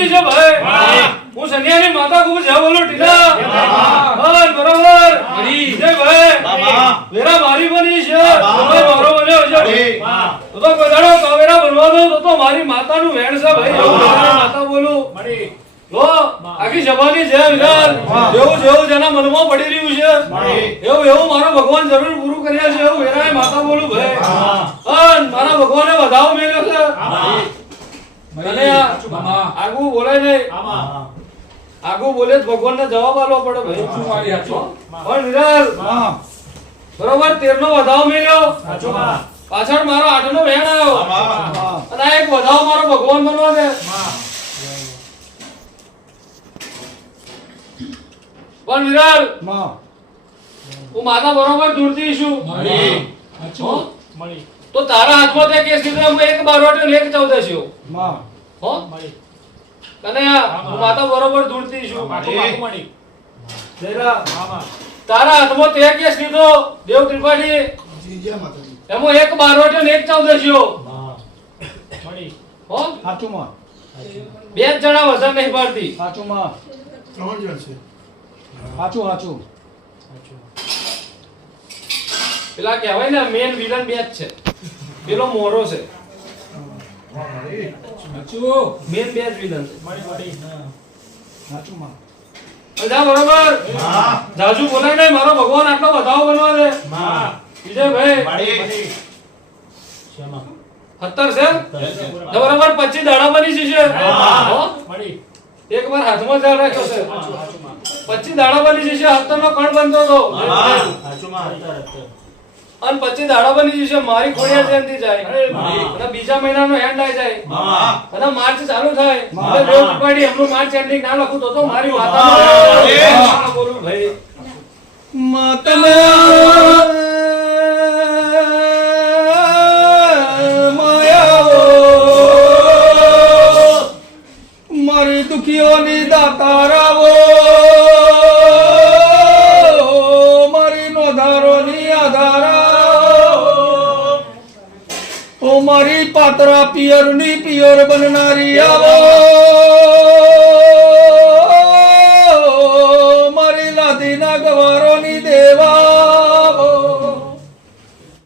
દીધી છે ભાઈ હું સન્યાની માતા ખૂબ છે બોલો ટીલા બરાબર જય ભાઈ વેરા મારી બની છે ભાઈ મારો બન્યો છે તો કદાડો કાવેરા બનવાનો તો મારી માતાનું વેણ છે ભાઈ માતા બોલું લો આખી સભાની છે વિરાર જેવું જેવું જેના મનમાં પડી રહ્યું છે એવું એવું મારો ભગવાન જરૂર પૂરું કર્યા છે એવું વેરાએ માતા બોલું ભાઈ મારા ભગવાને વધાવો મેલ્યો છે અને આગુ બોલે નહીં આગુ બોલે જ ભગવાનને જવાબ આલવો પડે ભાઈ પણ વિરાર બરોબર 13 નો વધાવો મેલ્યો પાછળ મારો 8 નો વેણ આવ્યો અને આ એક વધાવો મારો ભગવાન બનવા દે પણ વિરાલ હું માતા બરોબર દૂરથી છું તો તારા હાથમાં તે કેસ દીધો હું એક બારવાટો ને એક 14 હો કને હું માતા બરોબર દૂરથી છું તારા હાથમાં તે કેસ દીધો દેવ ત્રિપાઠી એમાં એક બારવાટો ને એક 14 હો સાચું બે જણા વજન નહીં પાડતી સાચું સાચું પેલા કહેવાય ને મેન વિલન બે જ છે પેલો મોરો છે મેન બે જ વિલન છે બરોબર જાજુ બોલાય નહીં મારો ભગવાન આટલો વધાવો બનવા દે વિજયભાઈ 17 છે બરોબર 25 દાડા બની છે એક વાર હાથમાં ચાલ રાખ્યો છે 25 દાડા બની જશે 17 નો કણ બનતો હતો અને 25 દાડા બની જશે મારી ખોડિયા જયંતિ જાય અને બીજા મહિનાનો એન્ડ આવી જાય અને માર્ચ ચાલુ થાય એટલે દેવ ત્રિપાઠી એમનું માર્ચ એન્ડિંગ ના લખું તો મારી વાત બોલું ભાઈ મારી દુખીઓની દાતારાવો મારી નોધારોની આધારા ઓ મારી પાતરા પિયરની પિયર બનનારી આવો